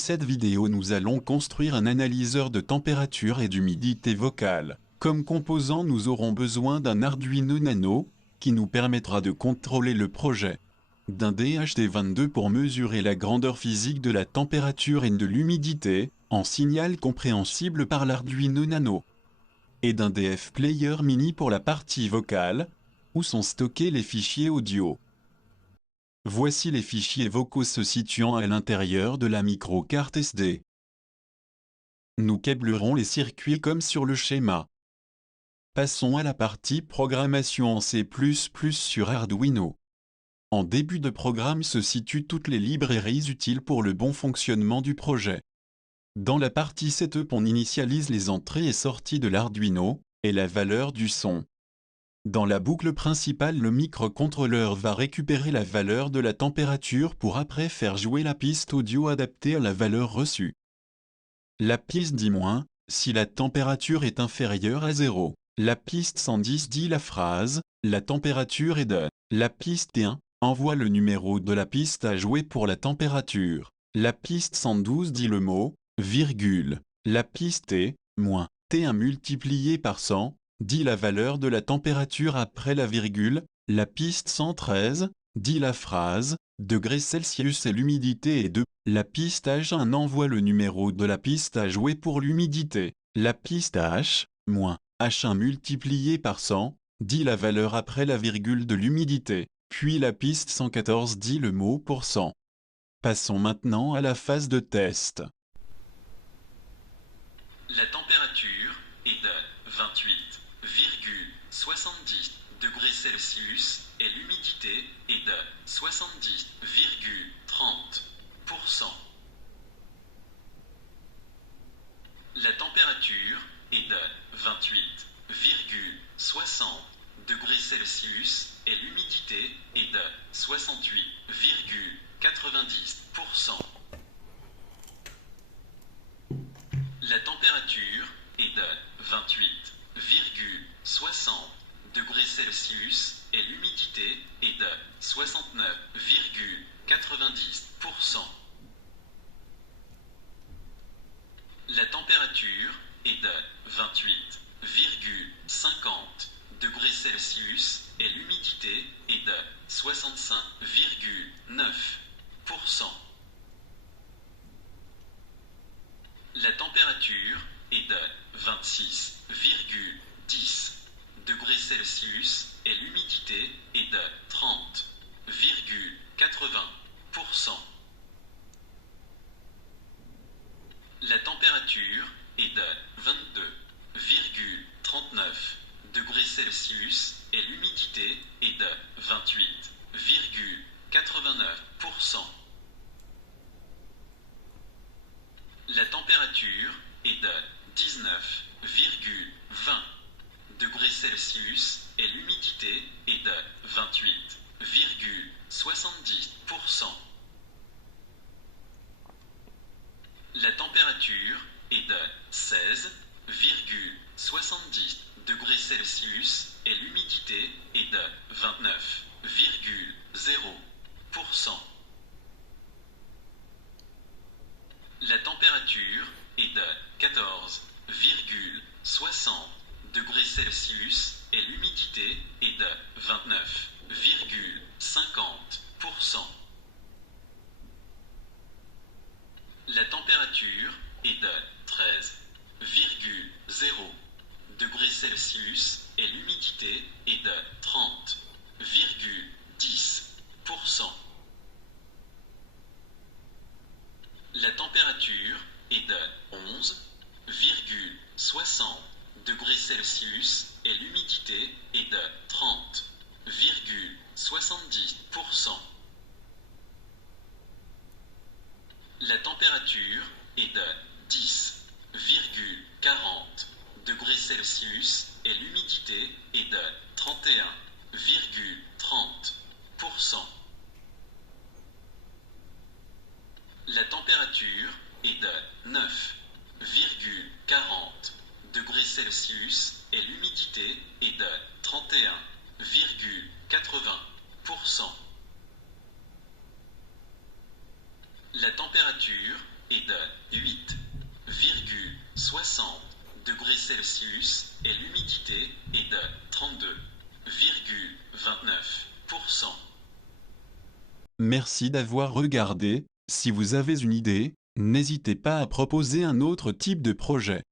cette vidéo nous allons construire un analyseur de température et d'humidité vocale. Comme composant nous aurons besoin d'un Arduino Nano, qui nous permettra de contrôler le projet, d'un DHT22 pour mesurer la grandeur physique de la température et de l'humidité, en signal compréhensible par l'Arduino Nano, et d'un DF Player Mini pour la partie vocale, où sont stockés les fichiers audio. Voici les fichiers vocaux se situant à l'intérieur de la micro-carte SD. Nous câblerons les circuits comme sur le schéma. Passons à la partie programmation en C++ sur Arduino. En début de programme se situent toutes les librairies utiles pour le bon fonctionnement du projet. Dans la partie Setup, on initialise les entrées et sorties de l'Arduino, et la valeur du son. Dans la boucle principale, le microcontrôleur va récupérer la valeur de la température pour après faire jouer la piste audio adaptée à la valeur reçue. La piste dit moins, si la température est inférieure à 0. La piste 110 dit la phrase, la température est de. La piste T1 envoie le numéro de la piste à jouer pour la température. La piste 112 dit le mot, virgule. La piste T, moins, T1 multiplié par 100, dit la valeur de la température après la virgule. La piste 113 dit la phrase, degrés Celsius et l'humidité est de. La piste H1 envoie le numéro de la piste à jouer pour l'humidité. La piste H, moins, H1 multiplié par 100, dit la valeur après la virgule de l'humidité. Puis la piste 114 dit le mot pour 100. Passons maintenant à la phase de test. La température est de 28,70 degrés Celsius et l'humidité est de 70,30%. La température est de 28,60 degrés Celsius et l'humidité est de 68,90%. La température est de 28,60 degrés Celsius et l'humidité est de 69,90%. La température est de 28,50 degrés Celsius et l'humidité est de 65,9%. La température est de 26,10 degrés Celsius et l'humidité est de 30,80%. La température est de 22,39 degrés Celsius et l'humidité est de 28,89%. La température est de 19,20 degrés Celsius et l'humidité est de 28,70%. La température est de 16,70 degrés Celsius et l'humidité est de 29,0%. La température est de 14,60 degrés Celsius et l'humidité est de 29,50%. La température est de 13,0 degrés Celsius et l'humidité est de 30,10%. La température est de 11,60 degrés Celsius et l'humidité est de 30,70%. La température est de 10,40 degrés Celsius et l'humidité est de 31,30%. La température est de 9,40 degrés Celsius et l'humidité est de 31,80%. La température est de 8,60 degrés Celsius et l'humidité est de 32,29%. Merci d'avoir regardé. Si vous avez une idée, n'hésitez pas à proposer un autre type de projet.